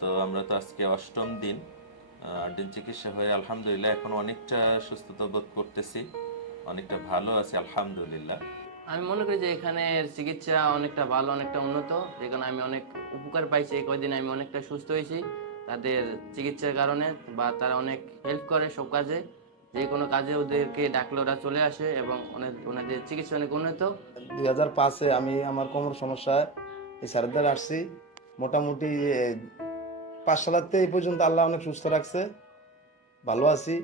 তো আমরা তো আজকে অষ্টম দিন আট দিন চিকিৎসা হয়ে আলহামদুলিল্লাহ এখন অনেকটা সুস্থতা বোধ করতেছি অনেকটা ভালো আছি আলহামদুলিল্লাহ। আমি মনে করি যে এখানের চিকিৎসা অনেকটা ভালো অনেকটা উন্নত যেখানে আমি অনেক উপকার পাইছি। এই কয়দিন আমি অনেকটা সুস্থ হয়েছি। তাদের চিকিৎসার কারণে বা তারা অনেক হেল্প করে সব কাজে। যে কোনো কাজে ওদেরকে ডাকলে ওরা চলে আসে এবং অনেক ওনাদের চিকিৎসা অনেক উন্নত। দুই হাজার পাঁচে আমি আমার কোমর সমস্যায় এই স্যারদের আসছি। মোটামুটি সালাতে এই পর্যন্ত আল্লাহ অনেক সুস্থ রাখছে। ভালো আছি,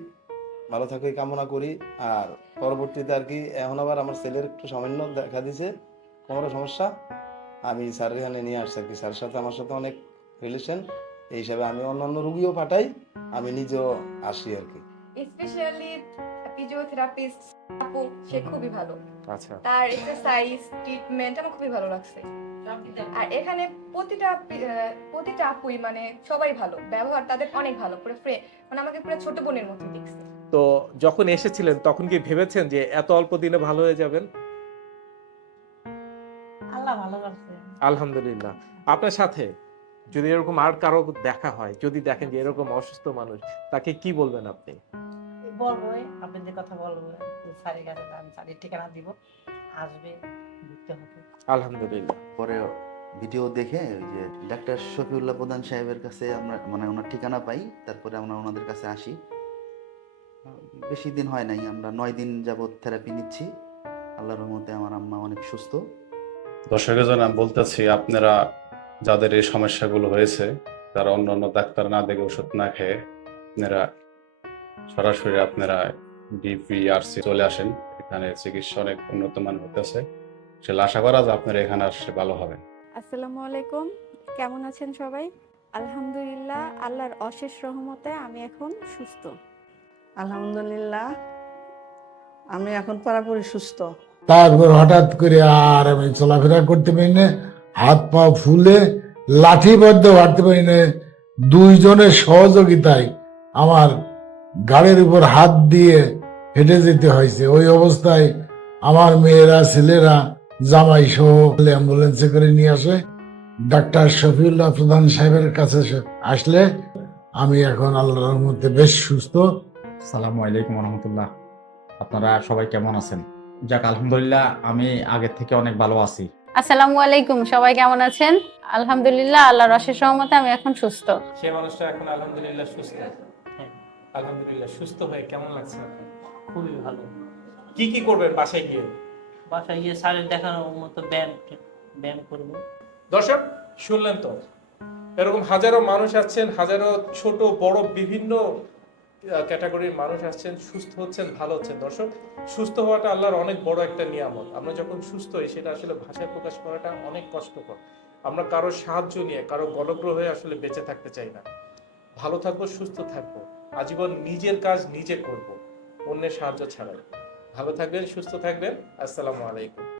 ভালো থাকুই কামনা করি। আর পরবর্তীতে আর কি, এখন আবার আমার ছেলের একটু সামান্য দেখা দিছে কোমরের সমস্যা? আমি স্যারের এখানে নিয়ে আসছি আর কি। স্যারের সাথে আমার সাথে অনেক রিলেশন এই হিসাবে আমি অন্যান্য রুগীও পাঠাই, আমি নিজেও আসি আর কি। স্পেশালি ফিজিওথেরাপিস্ট আপু সে খুবই ভালো। আচ্ছা। তার এক্সারসাইজ ট্রিটমেন্ট আমার খুবই ভালো লাগছে। আর এখানে প্রতিটা প্রতিটা আপুই মানে সবাই ভালো। ব্যবহার তাদের অনেক ভালো পুরো ফ্রে মানে আমাকে পুরো ছোট বোনের মতো দেখছে। তো যখন এসেছিলেন তখন কি ভেবেছেন যে এত অল্প দিনে ভালো হয়ে যাবেন? আল্লাহ ভালো করছে। আলহামদুলিল্লাহ। আপনার সাথে যদি এরকম আর কারও দেখা হয় যদি দেখেন যে এরকম অসুস্থ মানুষ তাকে কি বলবেন আপনি? বলব আপনাদের কথা বলব স্যারের কাছে আমি স্যারের ঠিকানা দিব আসবে ঘুরতে হবে। আলহামদুলিল্লাহ। পরে ভিডিও দেখে ওই যে ডাক্তার শফিউল্লাহ প্রধান সাহেবের কাছে আমরা মানে ওনার ঠিকানা পাই তারপরে আমরা ওনাদের কাছে আসি। বেশি দিন হয় নাই আমরা নয় দিন যাবৎ থেরাপি নিচ্ছি। আল্লাহর রহমতে আমার আম্মা অনেক সুস্থ। দর্শকের জন্য আমি বলতেছি আপনারা যাদের এই সমস্যাগুলো হয়েছে তারা অন্য অন্য ডাক্তার না দেখে ওষুধ না খেয়ে আপনারা সরাসরি আপনারা ডিপিআরসি চলে আসেন। এখানে চিকিৎসা অনেক উন্নত মান হতেছে সেটা আশা করা যে আপনারা এখানে আসলে ভালো হবেন। আসসালামু আলাইকুম। কেমন আছেন সবাই? আলহামদুলিল্লাহ আল্লাহর অশেষ রহমতে আমি এখন সুস্থ। আলহামদুলিল্লাহ আমি এখন পুরোপুরি সুস্থ। তারপর হঠাৎ করে আর আমি চলাফেরা করতে পারি না হাত পা ফুলে লাঠিবদ্ধ হাঁটতে পারি না। দুইজনের সহযোগিতায় আমার গাড়ির উপর হাত দিয়ে হেঁটে যেতে হয়েছে। ওই অবস্থায় আমার মেয়েরা ছেলেরা জামাই সহ অ্যাম্বুলেন্সে করে নিয়ে আসে। ডাক্তার শফিউল্লাহ প্রধান সাহেবের কাছে আসলে আমি এখন আল্লাহর মধ্যে বেশ সুস্থ। সালামু আলাইকুম রহমতুল্লাহ আপনারা সবাই কেমন আছেন? যাক আলহামদুলিল্লাহ আমি আগের থেকে অনেক ভালো আছি। আসসালামু আলাইকুম সবাই কেমন আছেন? আলহামদুলিল্লাহ আল্লাহর অশেষ রহমতে আমি এখন সুস্থ। সে মানুষটা এখন আলহামদুলিল্লাহ সুস্থ। আলহামদুলিল্লাহ সুস্থ হয়ে কেমন লাগছে আপনার? খুবই ভালো। কি কি করবেন বাসায় গিয়ে? বাসায় গিয়ে স্যারের দেখানোর মতো ব্যায়াম ব্যায়াম করব। দর্শক শুনলেন তো? এরকম হাজারো মানুষ আসছেন হাজারো ছোট বড় বিভিন্ন ক্যাটাগরির মানুষ আসছেন সুস্থ হচ্ছেন ভালো হচ্ছেন। দর্শক সুস্থ হওয়াটা আল্লাহর অনেক বড় একটা নিয়ামত। আমরা যখন সুস্থ হই সেটা আসলে ভাষায় প্রকাশ করাটা অনেক কষ্টকর। আমরা কারও সাহায্য নিয়ে কারও গলগ্র হয়ে আসলে বেঁচে থাকতে চাই না। ভালো থাকব সুস্থ থাকব। আজীবন নিজের কাজ নিজে করব। অন্যের সাহায্য ছাড়াই। ভালো থাকবেন সুস্থ থাকবেন। আসসালামু আলাইকুম।